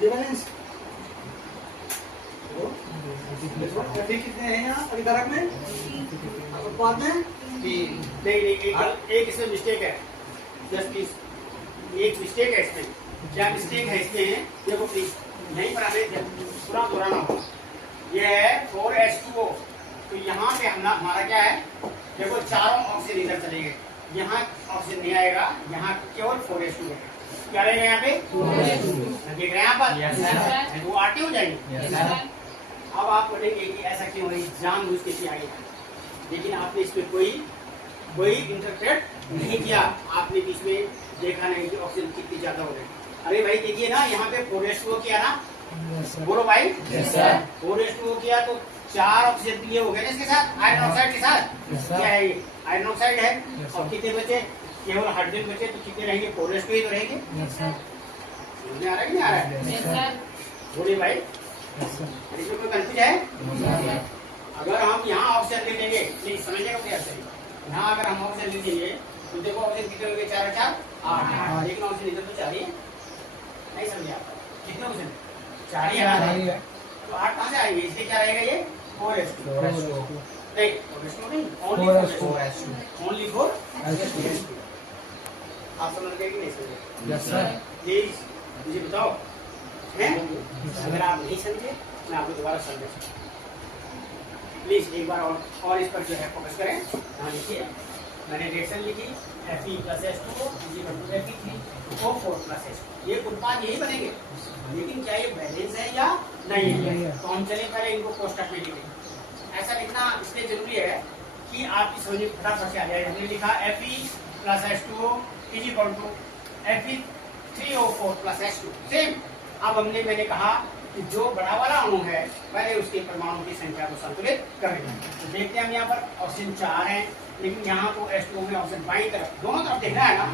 Balance कितने हैं यहाँ परिकारक में, उत्पाद में? नहीं, एक इसमें मिस्टेक है। जस्ट प्लीज, एक मिस्टेक है इसमें। क्या मिस्टेक है इसमें? देखो प्लीज, यहीं पर आने पूरा दोहराना होगा। ये है 4H2O, तो यहाँ पे हमारा क्या है? देखो चारों ऑक्सीजन इधर चले गए, यहाँ ऑक्सीजन नहीं आएगा, यहाँ केवल 4H2O है। क्या रहेगा यहाँ पे? देख रहे हैं यहाँ पर? वो आटे हो जाएंगे। अब आप बोलेंगे कि ऐसा क्यों है, जानबूझ के किया गया, लेकिन आपने इसमें कोई इंटरप्रेट नहीं किया। आपने बीच में देखा नहीं कि ऑक्सीजन कितनी ज्यादा हो गई। अरे भाई देखिए ना, यहाँ पे 4H2O किया ना, बोलो भाई। 4H2O किया तो 4 ऑक्सीजन ये हो गए ना इसके साथ, आयरन ऑक्साइड के साथ। क्या है ये? आयरन ऑक्साइड है। और कितने बचे? केवल हाइड्रोजन बचे, तो कितने रहेंगे? 4H2O ही तो रहेंगे। समझ में आ रहा है कि नहीं आ रहा है? बोलिए भाई, इसमें कोई कंफ्यूज है? अगर हम यहाँ ऑक्सीजन ले लेंगे, नहीं समझिएगा प्रयास करिए। यहाँ अगर हम ऑक्सीजन ले लेंगे तो देखो ऑक्सीजन कितने हो गए? 4 और 4 8। लेकिन ऑक्सीजन इधर तो 4 ही है। नहीं समझे आप? कितने ऑक्सीजन? 4 ही है। तो 8 कहाँ से आएंगे? इसलिए क्या रहेगा ये? 4H2। नहीं 4H2 नहीं, ओनली 4H2। आप समझ गए कि नहीं समझे? Yes sir. प्लीज मुझे बताओ, हैं? अगर आप नहीं समझे मैं आपको दोबारा समझा। प्लीज एक बार और इस पर जो है फोकस करें। यहाँ लिखिए, मैंने रिएक्शन लिखी Fe+H2O Fe3O4+H2। ये उत्पाद यही बनेंगे, लेकिन क्या ये बैलेंस है या नहीं है? तो हम चले पहले इनको कोष्टक में लिखें। ऐसा लिखना इसलिए जरूरी है कि आपकी समझ में फटाफट से आ जाए। हमने लिखा Fe+H2O Fe3O4+H2 सेम। अब मैंने कहा कि जो बड़ा वाला अणु है पहले उसके परमाणु की संख्या को संतुलित करेगा। तो देखते हैं हम यहाँ पर ऑक्सीजन 4 है, लेकिन यहाँ तो H2O में ऑक्सीजन बाईं तरफ, दोनों तरफ देखना है ना।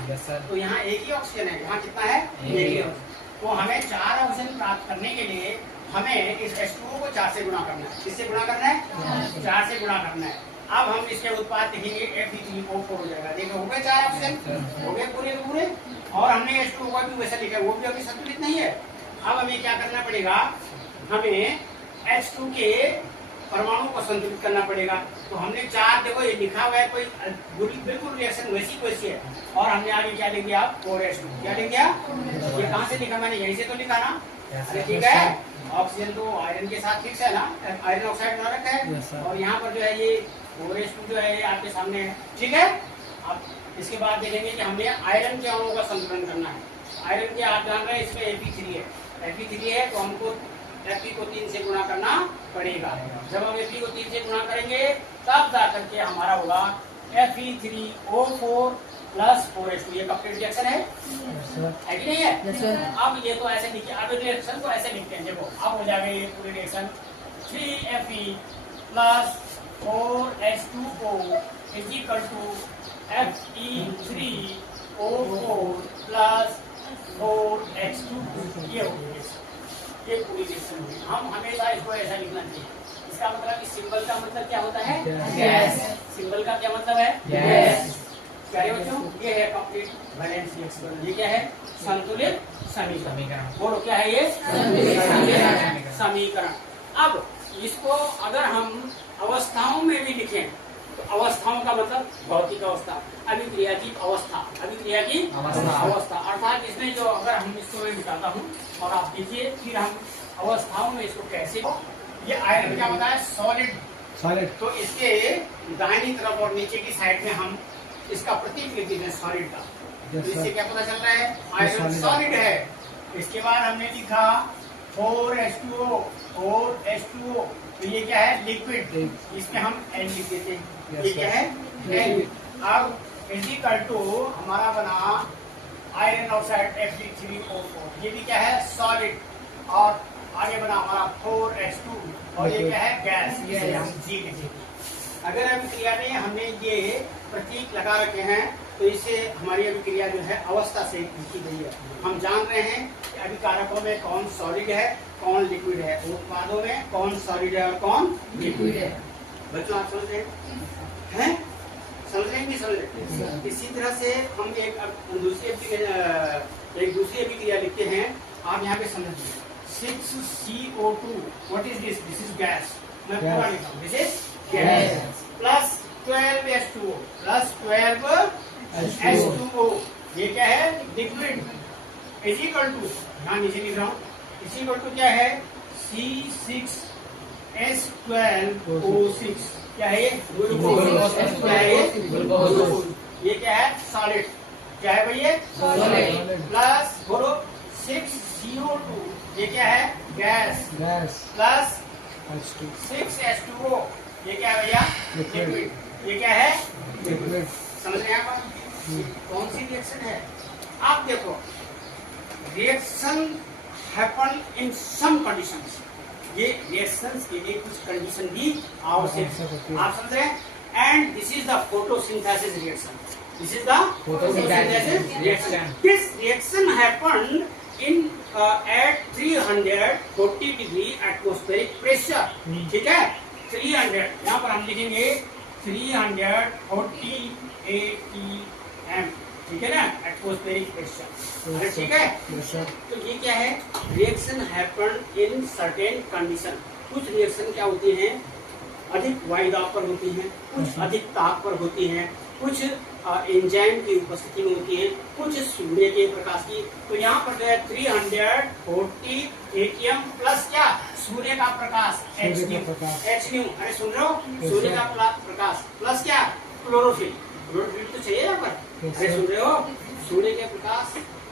तो यहाँ एक ही ऑक्सीजन है, यहाँ कितना है? एक ही। तो हमें 4 ऑक्सीजन प्राप्त करने के लिए हमें इस H2O को 4 से गुणा करना है। किससे गुणा करना है? 4 से गुणा करना है। अब हम इसके उत्पाद लिखेंगे Fe3O4 हो जाएगा। देखो हो गए 4 ऑक्सीजन, हो गए पूरे के पूरे। और हमने H2O को भी वैसा लिखा है, वो भी अभी संतुलित नहीं है। अब हमें क्या करना पड़ेगा? हमें H2 के परमाणु को संतुलित करना पड़ेगा। तो हमने 4, देखो ये लिखा हुआ है, कोई बिल्कुल रिएक्शन वैसी है। और हमने आगे क्या लिख दिया? 4H2। क्या लिख दिया? ये कहाँ से लिखा? मैंने यहीं से तो लिखा ना। अरे ठीक है, ऑक्सीजन तो आयरन के साथ फिक्स है ना, आयरन ऑक्साइड बना रखा है। और यहाँ पर जो है ये 4H2 जो है ये आपके सामने है। ठीक है, अब इसके बाद देखेंगे कि हमें आयरन के अणुओं का संतुलन करना है। आयरन के आप जान रहे हैं इसमें Fe3 है। Fe3 है तो हमको Fe को 3 से गुणा करना पड़ेगा। जब हम Fe को 3 से गुणा करेंगे तब जाकर के हमारा होगा Fe3O4+4H2। ये कंप्लीट रिएक्शन है कि नहीं है? अब ये तो ऐसे लिखिए, अब रिएक्शन को ऐसे लिखते हैं। देखो अब हो जाएगा ये पूरी रिएक्शन 3Fe+4H2O Fe3O4+4H2। ये हो गया, ये पूरी रिएक्शन हुई। हम हमेशा इसको ऐसा लिखना चाहिए। इसका मतलब इस सिंबल का मतलब क्या होता है? गैस। सिंबल का क्या मतलब है? गैस। क्या है बच्चों? ये है कंप्लीट बैलेंस रिएक्शन। ये क्या है? संतुलित समीकरण। बोलो क्या है ये? समीकरण। अब इसको अगर हम अवस्थाओं में भी लिखें तो अवस्थाओं का मतलब भौतिक अवस्था, अभिक्रिया की अवस्था, अभिक्रिया की अवस्था। अर्थात इसमें जो अगर हम इसको मैं मिटाता हूँ और आप देखिए फिर हम अवस्थाओं में इसको कैसे। ये आयरन क्या होता है? सॉलिड। तो इसके दाहिनी तरफ और नीचे की साइड में हम इसका प्रतीक लिख देते हैं सॉलिड का। तो इससे क्या पता चल रहा है? आयरन सॉलिड है। इसके बाद हमने लिखा 4H2O। तो ये क्या है? लिक्विड। इसमें हम N लिख देते हैं। ये क्या है? N। अब इक्वल टू हमारा बना आयरन ऑक्साइड Fe3O4। ये भी क्या है? सॉलिड। और आगे बना हमारा 4H2 और ये क्या है? गैस। ये हम G लिखेंगे। अगर अभिक्रिया में हमने ये प्रतीक लगा रखे हैं तो इससे हमारी अभिक्रिया जो है अवस्था से लिखी गई है। हम जान रहे हैं कि अभिकारकों में कौन सॉलिड है कौन लिक्विड है, उत्पादों में कौन सॉलिड है और कौन लिक्विड है। बच्चों आप समझ रहे हैं? समझ रहे हैं कि समझ रहे? इसी तरह से हम एक दूसरी अभिक्रिया लिखते हैं। आप यहाँ पे समझिए, 6CO2, what is this? This is gas. मैं पूरा लिखता हूँ, this is gas. Plus 12H2O, plus 12H2O, ये क्या है? लिक्विड. इज इक्वल टू, यहाँ नीचे लिख रहा हूँ, इज इक्वल टू क्या है? C6H12O6. क्या है ये? ग्लूकोज. क्या है ये? ग्लूकोज. ये क्या है? सॉलिड. क्या है भैया? सॉलिड. प्लस बोलो 6CO2, ये क्या है? गैस. प्लस 6H2O, ये क्या है भैया? लिक्विड. ये क्या है? लिक्विड. समझ रहे हैं आप? कौन सी रिएक्शन है? आप देखो, reaction happen in some conditions. ये रिएक्शंस के लिए कुछ कंडीशन भी आवश्यक है. आप समझ रहे हैं? And this is the photosynthesis reaction. This is the photosynthesis reaction. This reaction happened in at 340 degree atmospheric pressure. ठीक है? 300. यहाँ पर हम लिखेंगे 340 atm. ठीक है ना? Atmospheric pressure. ठीक है? तो ये क्या है? Reaction happen in certain condition. कुछ रिएक्शन क्या होती हैं? अधिक वायुदाब पर होती हैं, कुछ अधिक ताप पर होती हैं, कुछ एंजाइम की उपस्थिति में होती है, कुछ सूर्य के प्रकाश की. तो यहाँ पर जो है 340 atm प्लस क्या? सूर्य का प्रकाश H न्यू. अरे सुन रहे हो? सूर्य का प्रकाश प्लस क्या? क्लोरोफिल. क्लोरोफिल तो चाहिए यहाँ पर. अरे सुन रहे हो? सूर्य के प्रकाश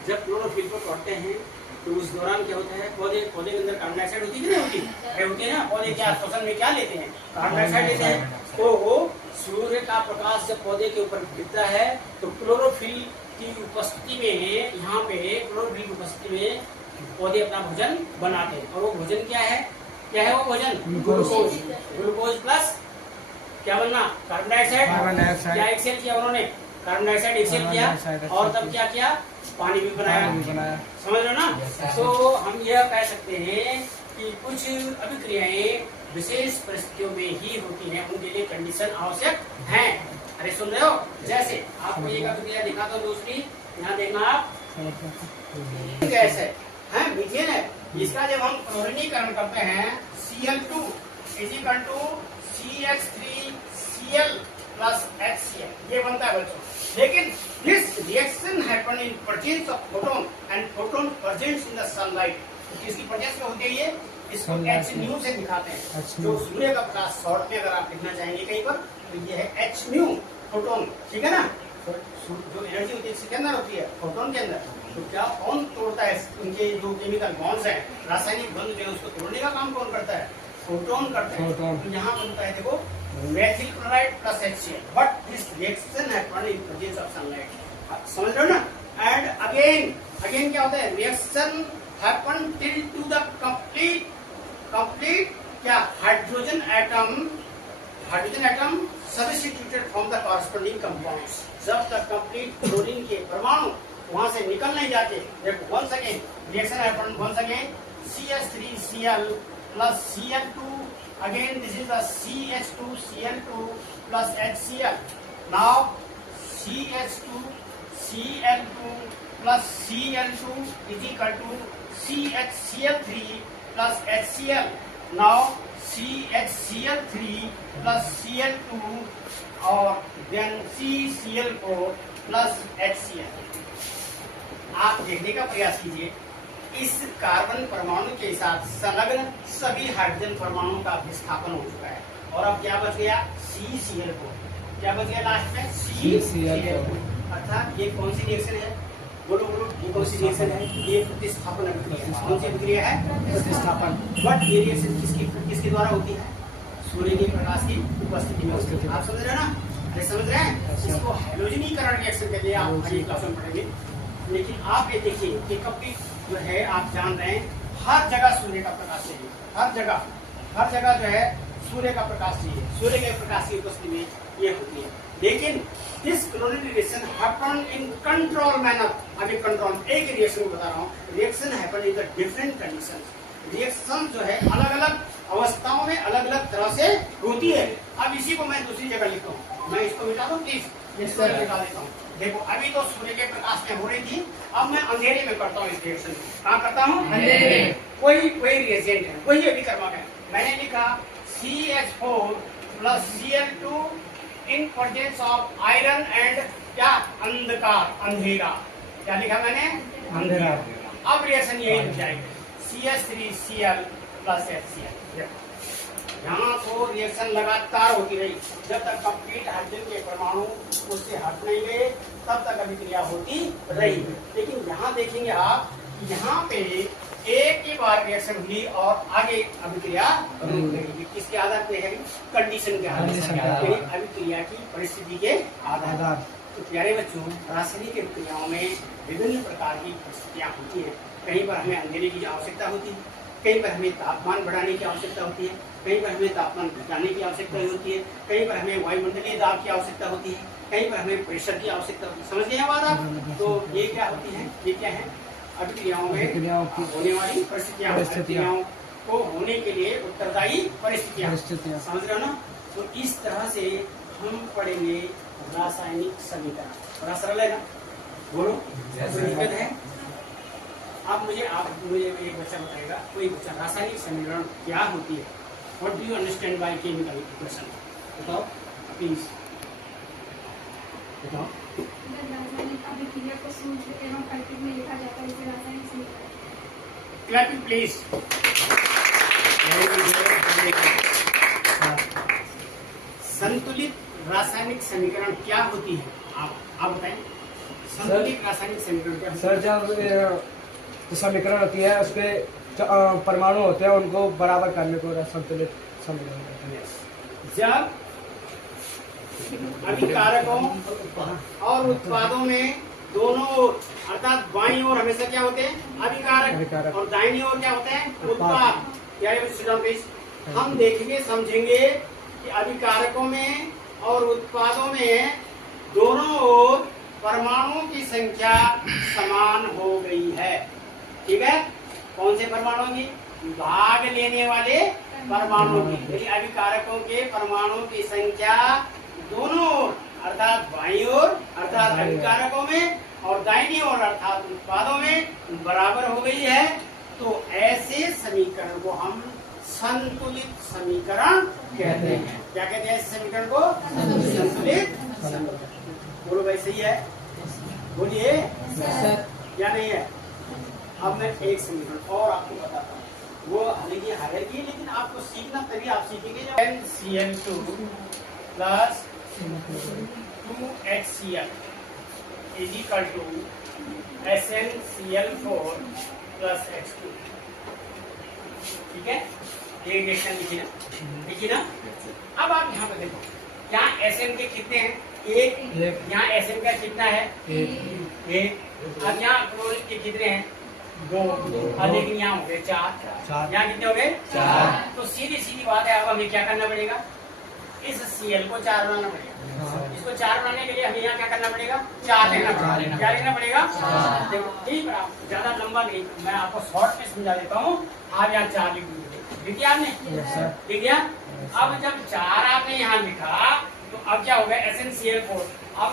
जब क्लोरोफिल को तोड़ते हैं तो उस दौरान क्या होता है? पौधे के अंदर कार्बन डाइऑक्साइड होती है कि नहीं होती? होती है ना. पौधे क्या श्वसन में क्या लेते हैं? कार्बन डाइऑक्साइड लेते हैं. तो वो सूर्य का प्रकाश जब पौधे के ऊपर गिरता है तो क्लोरोफिल की उपस्थिति में, यहाँ पे क्लोरोफिल की उपस्थिति में पौधे अपना भोजन बनाते हैं. और वो भोजन क्या है? क्या है वो भोजन? ग्लूकोज. ग्लूकोज प्लस क्या बनना? Carbon dioxide. क्या एक्सेल किया उन्होंने? कार्बन डाइऑक्साइड एक्सेल किया और तब क्या किया? पानी भी बनाया. समझ लो ना? तो हम यह कह सकते हैं कि कुछ अभिक्रियाएं विशेष परिस्थितियों में ही होती हैं, उनके लिए कंडीशन आवश्यक हैं. अरे सुन रहे हो? जैसे आपको एक अभिक्रिया दिखाता हूँ दूसरी. यहाँ देखना आप, गैस है, मीथेन है. इसका जब हम क्लोरीनीकरण करते हैं Cl2 is equal to CH3Cl plus HCl, ये बनता है बच्चों. लेकिन this reaction happen in presence of photon and photon presents in the sunlight. किसकी प्रेजेंस में होती है ये? इसको H न्यू से दिखाते हैं. जो सूर्य का प्रकाश शॉर्ट में अगर आप लिखना चाहेंगे कहीं पर तो ये है H न्यू फोटोन. ठीक है ना? तो जो एनर्जी होती है इसके अंदर होती है, फोटोन के अंदर. तो क्या कौन तोड़ता है? उनके जो केमिकल बॉन्ड्स हैं, रासायनिक बंध जो है, उसको तोड़ने का काम कौन करता है? फोटोन करता है. तो यहाँ बनता है देखो methyl chloride plus HCl. But this reaction happen in presence of sunlight. समझ रहे हो ना? एंड अगेन क्या होता है? Reaction happen till to the complete क्या? Hydrogen atom substituted from the corresponding compounds. जब तक कंप्लीट क्लोरीन के परमाणु वहां से निकल नहीं जाते. देखो once again reaction happen once again CH3Cl plus Cl2. Again this is the CH2Cl2 plus HCl. Now CH2Cl2 plus Cl2 is equal to CHCl3 plus HCl. Now CHCl3 plus Cl2 और then CCl4 plus HCl. आप देखने का प्रयास कीजिए. इस carbon परमाणु के साथ संलग्न सभी हाइड्रोजन परमाणुओं का विस्थापन हो चुका है. और अब क्या बच गया? CCl4. क्या बच गया लास्ट में? CCl4. अर्थात ये कौन सी रिएक्शन है? बोलो ये कौन सी रिएक्शन है? ये प्रतिस्थापन अभिक्रिया. कौन सी अभिक्रिया है? प्रतिस्थापन. बट ये रिएक्शन किसके द्वारा होती है? सूर्य के प्रकाश की उपस्थिति में. आप समझ रहे हैं ना? समझ रहे हैं? इसको हैलोजनीकरण रिएक्शन के लिए आप अगली क्लास में पढ़ेंगे. लेकिन आप ये देखिए कि कभी जो है आप जान रहे हैं हर जगह सूर्य का प्रकाश चाहिए. हर जगह जो है सूर्य का प्रकाश चाहिए. सूर्य के प्रकाश की उपस्थिति में ये होती है. लेकिन this chlorine reaction happen in control manner. अभी कंट्रोल एक रिएक्शन को बता रहा हूँ. Reaction happen in the different condition. Reaction जो है अलग अलग अवस्थाओं में अलग अलग तरह से होती है. अब इसी को मैं दूसरी जगह लिखता हूँ. मैं इसको मिटा दूँ प्लीज. इसको निकाल देता हूँ. देखो अभी तो सूर्य के प्रकाश में हो रही थी, अब मैं अंधेरे में करता हूँ इस रिएक्शन. कहाँ करता हूँ? अंधेरे में. वही रिएजेंट है, वही अभिकर्मक है। मैंने लिखा CH4 plus Cl2 in presence of iron and क्या अंधकार, अंधेरा। क्या लिखा मैंने? अंधेरा। अब रिएक्शन यही हो जाएगी CH3Cl प्लस HCl। यहाँ तो रिएक्शन लगातार होती रही जब तक कंप्लीट हाइड्रोजन के परमाणु उससे हट नहीं गए, तब तक अभिक्रिया होती रही। लेकिन यहाँ देखेंगे आप, यहाँ पे एक ही बार रिएक्शन हुई और आगे अभिक्रिया रुक गई। किसके आधार पे है? कंडीशन के आधार पे, अभिक्रिया की परिस्थिति के आधार। तो प्यारे बच्चों, रासायनिक अभिक्रियाओं में विभिन्न प्रकार की परिस्थितियां होती है। कहीं पर हमें अंधेरे की आवश्यकता होती है, कहीं पर हमें तापमान बढ़ाने की आवश्यकता होती है, कहीं पर हमें तापमान घटाने की आवश्यकता होती है, कहीं पर हमें वायुमंडलीय दाब की आवश्यकता होती है, कहीं पर हमें प्रेशर की आवश्यकता होती है। समझ गए बात आप? तो ये क्या होती है? ये क्या है? अभिक्रियाओं में होने वाली परिस्थितियां, अभिक्रियाओं को होने के लिए उत्तरदायी परिस्थितियां। समझ रहे हो ना? तो इस तरह से हम पढ़ेंगे रासायनिक समीकरण। बड़ा सरल है ना? बोलो, दिक्कत है? आप मुझे एक बच्चा बताएगा, कोई बच्चा, रासायनिक समीकरण क्या होती है? What do you understand by chemical equation? बताओ प्लीज, बताओ। रासायनिक अभिक्रिया को सूत्र एवं तर्कीब में लिखा जाता है, इसे रासायनिक समीकरण। Clapping please. संतुलित रासायनिक समीकरण क्या होती है? आप बताएं। संतुलित रासायनिक समीकरण क्या? सर, जब समीकरण होती है उसके परमाणु होते हैं, उनको बराबर करने को संतुलित समीकरण कहते हैं। जब अभिकारकों और उत्पादों में दोनों अर्थात बाईं ओर हमेशा क्या होते हैं? अभिकारक, और दाहिनी ओर क्या होते हैं? उत्पाद। हम देखेंगे, समझेंगे कि अभिकारकों में और उत्पादों में दोनों ओर परमाणुओं की संख्या समान हो गई है। ठीक है? कौन से परमाणुओं की? भाग लेने वाले परमाणुओं की। यदि अभिकारकों के परमाणुओं की संख्या दोनों ओर अर्थात बाईं ओर अर्थात अभिकारकों में और दाहिनी ओर अर्थात उत्पादों में बराबर हो गई है, तो ऐसे समीकरण को हम संतुलित समीकरण कहते हैं। क्या कहते हैं ऐसे समीकरण को? संतुलित समीकरण। बोलो भाई, सही है? बोलिए या नहीं है? अब मैं एक समीकरण और आपको बताता हूँ, वो हालांकि हायरार्की है, लेकिन आपको सीखना तभी आप सीखेंगे जब NCl2 plus 2HCl is equal to SnCl4 plus H2। ठीक है? ये रिएक्शन लिखी ना? अब आप यहाँ पे देखो, यहाँ Sn के कितने हैं? एक। यहाँ Sn का कितना है? एक। अब यहाँ क्लोरीन के कितने हैं? दो। लेकिन यहाँ हो गए चार। यहाँ कितने हो गए? चार। तो सीधी सीधी बात है, अब हमें क्या करना पड़ेगा? इस Cl को 4 बनाना पड़ेगा। इसको 4 बनाने के लिए हमें यहाँ क्या करना पड़ेगा? 4 लेना पड़ेगा। क्या लेना पड़ेगा? देखो, ठीक है, ज्यादा लंबा नहीं, मैं आपको शॉर्ट में समझा देता हूँ। आप यहाँ 4 लिख दीजिए। लिख दिया आपने? लिख दिया? अब जब 4 आपने यहाँ लिखा, तो अब क्या हो गया? SnCl4। अब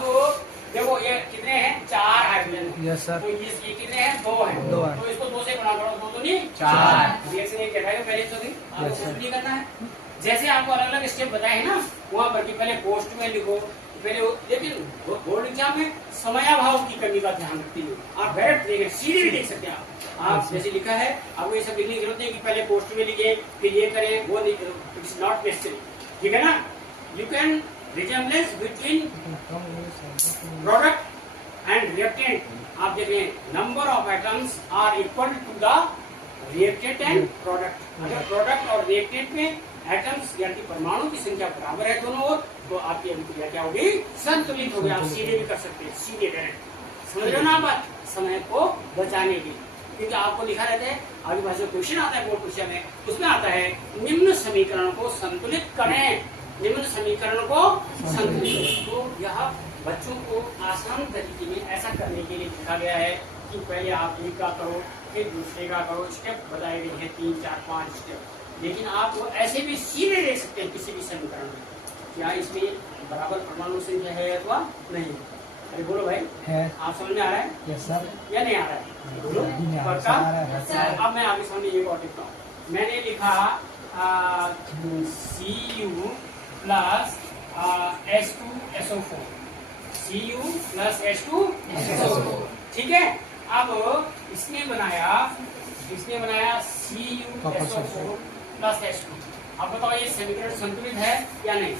देखो, ये कितने हैं? 4 हाइड्रोजन। Yes sir. तो ये कितने हैं? 2 हैं। तो इसको 2 से गुणा करो, 2 तो नहीं 4। रिएक्शन एक दिखाएगा पहले, तो नहीं आपको कुछ नहीं करना है। जैसे आपको अलग अलग स्टेप बताए हैं ना, वहाँ पर कि पहले पोस्ट में लिखो, पहले। लेकिन बोर्ड एग्जाम में समयाभाव की कमी का ध्यान रखती है। आप डायरेक्ट देखें, सीधे भी देख सकते हैं आप जैसे लिखा है, आपको ये सब लिखने की जरूरत नहीं कि पहले पोस्ट में लिखे फिर ये करें, वो इट्स नॉट नेसेसरी। ठीक है ना? You can resemblance between product and reactant. आप देख रहे हैं, number of atoms are equal to the reactant and product. अगर प्रोडक्ट और रिएक्टेंट में एटम्स यानी परमाणु की संख्या बराबर है दोनों ओर, तो आपकी अभिक्रिया क्या होगी? संतुलित होगी। आप सीधे भी कर सकते हैं, सीधे डायरेक्ट। समझ रहे हो ना बात? समय को बचाने की, क्योंकि आपको लिखा रहता है, आगे भाषा क्वेश्चन आता है बोर्ड परीक्षा में, उसमें आता है निम्न समीकरण को संतुलित करें। निम्न समीकरण को संतुलित। तो यह बच्चों को आसान तरीके में ऐसा करने के लिए लिखा गया है कि पहले आप एक का करो, फिर दूसरे का करो। स्टेप बताए गए हैं 3, 4, 5 स्टेप। लेकिन आप वो ऐसे भी सीधे देख सकते हैं किसी भी समीकरण में, क्या इसमें बराबर परमाणु संख्या है अथवा नहीं। अरे बोलो भाई, है। आप समझ में आ रहा है यस सर। या नहीं आ रहा है? बोलो पक्का। अब मैं आगे समझने एक और लिखता हूँ। मैंने लिखा Cu plus H2SO4, Cu plus H2SO4, ठीक है। अब इसने बनाया CuSO4 प्लस H2। अब बताओ ये समीकरण संतुलित है या नहीं?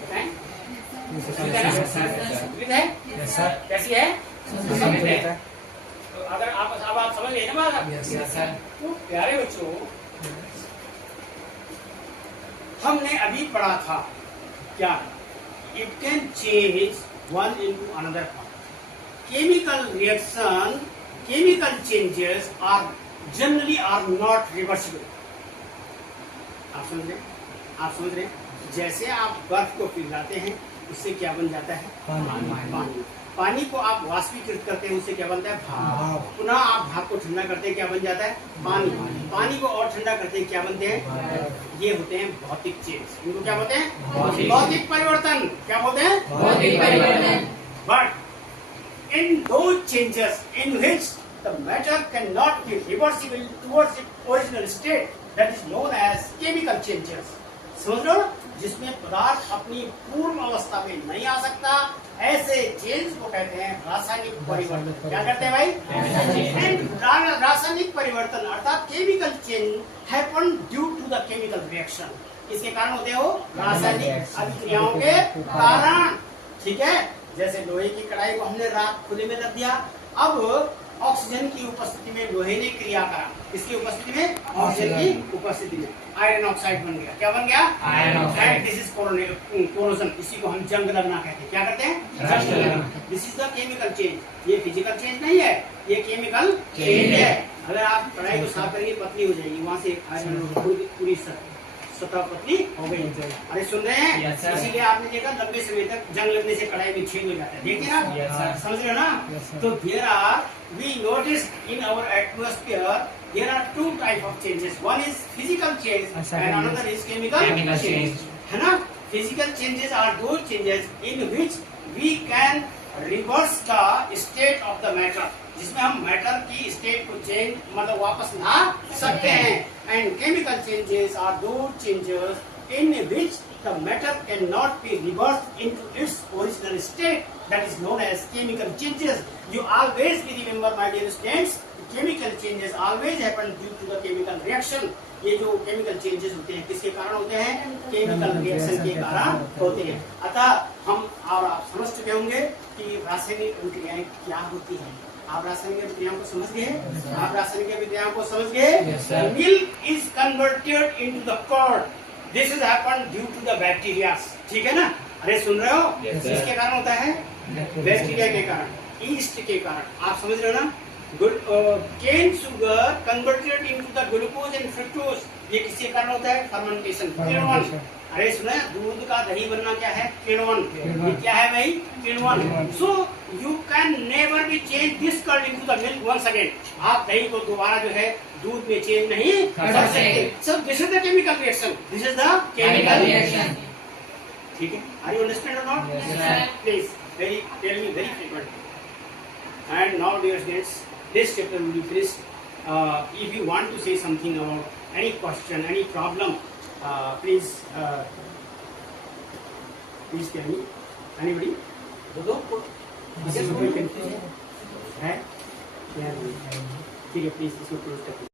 बताएं। संतुलित है? Yes sir. कैसी है? संतुलित है। तो अगर आप समझ गए ना बात? Yes sir. तो प्यारे बच्चों, हमने अभी पढ़ा था क्या? It can change one into another part. Chemical changes are generally are not reversible. आप समझ रहे? जैसे आप बर्फ को पिघलाते हैं, उससे क्या बन जाता है? पानी। पानी को आप वाष्पीकृत करते हैं, उससे क्या बनता है? भाप। पुनः आप भाप को ठंडा करते हैं, क्या बन जाता है? पानी। पानी को और ठंडा करते हैं, क्या बनते हैं? ये होते हैं भौतिक चेंज। इनको क्या बोलते हैं? भौतिक परिवर्तन। क्या बोलते हैं? भौतिक परिवर्तन। But in those changes in which the matter can not be reversible towards its original state, that is known as chemical changes. समझ लो, जिसमें पदार्थ अपनी पूर्व अवस्था में नहीं आ सकता, ऐसे चेंज को कहते हैं रासायनिक परिवर्तन। क्या कहते हैं भाई? रासायनिक परिवर्तन अर्थात chemical change happen due to the chemical reaction. इसके कारण होते हो रासायनिक अभिक्रियाओं के कारण, ठीक है। जैसे लोहे की कढ़ाई को हमने रात खुले में रख दिया, अब ऑक्सीजन की उपस्थिति में लोहे ने क्रिया करा, इसकी उपस्थिति में, ऑक्सीजन की उपस्थिति में आयरन ऑक्साइड बन गया। क्या बन गया? Iron oxide. This is corrosion, इसी को हम जंग लगना कहते हैं। क्या करते हैं? जंग लगना। This is the chemical change. ये फिजिकल चेंज नहीं है, ये केमिकल चेंज है। अगर आप कढ़ाई को साफ करेंगे, पतली हो जाएगी, वहां से आयरन पूरी सतह पतली हो गई। अरे सुन रहे हैं? इसीलिए आपने देखा लंबे समय तक जंग लगने से कढ़ाई में छेद हो जाता है। देखिए ना, समझ रहे हो ना? तो there are, we noticed in our atmosphere there are two type of changes. One is physical change and another is chemical change. है ना? Physical changes are those changes in which we can reverse the state of the matter, जिसमें हम matter की state को change मतलब वापस ला सकते हैं। And chemical changes are those changes in which the matter cannot be reversed into its original state, that is known as chemical changes. You always remember, my dear students, chemical changes always happen due to the chemical reaction. ये जो chemical changes होते हैं किसके कारण होते हैं? Chemical reaction के कारण होते हैं। अतः हम और आप समझ चुके होंगे कि रासायनिक अभिक्रियाएं क्या होती हैं। आप रासायनिक अभिक्रियाओं को समझ गए? आप रासायनिक अभिक्रियाओं को समझ गए? Milk is converted into the curd, this is happen due to the bacteria. ठीक है ना? अरे सुन रहे हो? किसके कारण होता है? बैक्टीरिया के कारण, ईस्ट के कारण। आप समझ रहे हो ना? Cane sugar converted into the glucose and fructose, ये किसके कारण होता है? फर्मेंटेशन, किण्वन। अरे सुना, दूध का दही बनना क्या है? किण्वन। ये क्या है भाई? किण्वन। So you can never be change this curd into the milk once again. आप दही को दोबारा जो है दूध में चेंज नहीं कर सकते। So this is the chemical reaction, this is the chemical reaction. ठीक है? Are you understand or not? Please tell me very frequently. And now, dear students, this chapter will be finished. If you want to say something about any question, any problem, please tell me. Anybody? दो है? ठीक है, please इसको close कर दीजिए।